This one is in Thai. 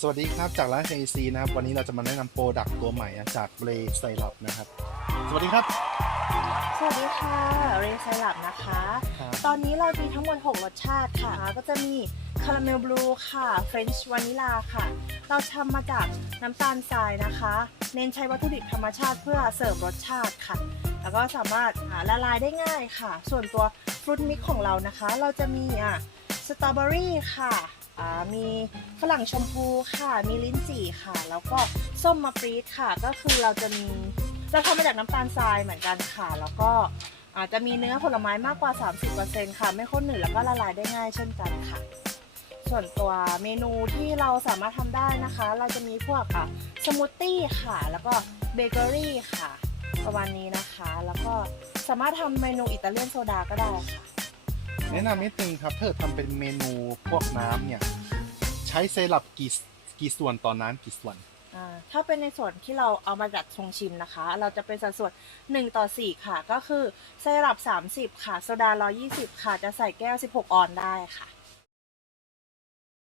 สวัสดีครับ จากร้าน KC นะครับ วันนี้เราจะมาแนะนำโปรดักต์ตัวใหม่อะจากเบรไซรัปนะครับ สวัสดีครับ สวัสดีค่ะ เรย์ไซรัปนะคะ ครับ ตอนนี้เรามีทั้งหมด 6 รสชาติค่ะ ก็จะมีคาราเมลบลูค่ะเฟรนช์วานิลาค่ะ เราทำมาจากน้ำตาลทรายนะคะ เน้นใช้วัตถุดิบธรรมชาติเพื่อเสริมรสชาติค่ะ แล้วก็สามารถอ่าละลายได้ง่ายค่ะ ส่วนตัวฟรุตมิกของเรานะคะ เราจะมีอะสตรอเบอรี่ค่ะอ่า มีฝรั่งชมพูค่ะ มีลิ้นจี่ค่ะ แล้วก็ส้มมะปรี๊ดค่ะ ก็คือเราจะมีเราทำมาจากน้ำตาลทรายเหมือนกันค่ะ แล้วก็อาจจะมีเนื้อผลไม้มากกว่า 30%ค่ะ ไม่ข้นหนืดแล้วก็ละลายได้ง่ายเช่นกันค่ะ ส่วนตัวเมนูที่เราสามารถทำได้นะคะ เราจะมีพวกอะสมูทตี้ค่ะ แล้วก็เบเกอรี่ค่ะ ประมาณนี้นะคะ แล้วก็สามารถทำเมนูอิตาเลียนโซดาก็ได้ค่ะ แนะนำนิดนึงครับถ้าเธอทำเป็นเมนูพวกน้ำเนี่ย ใช้เซรัปกี่กี่ส่วนต่อน้ำกี่ส่วน อ่าถ้าเป็นในส่วนที่เราเอามาจัดชงชิมนะคะ เราจะเป็นสัดส่วน1ต่อ4ค่ะ ก็คือไซรัป30 ค่ะ โซดา 120 ค่ะ จะใส่แก้ว 16 ออนได้ค่ะ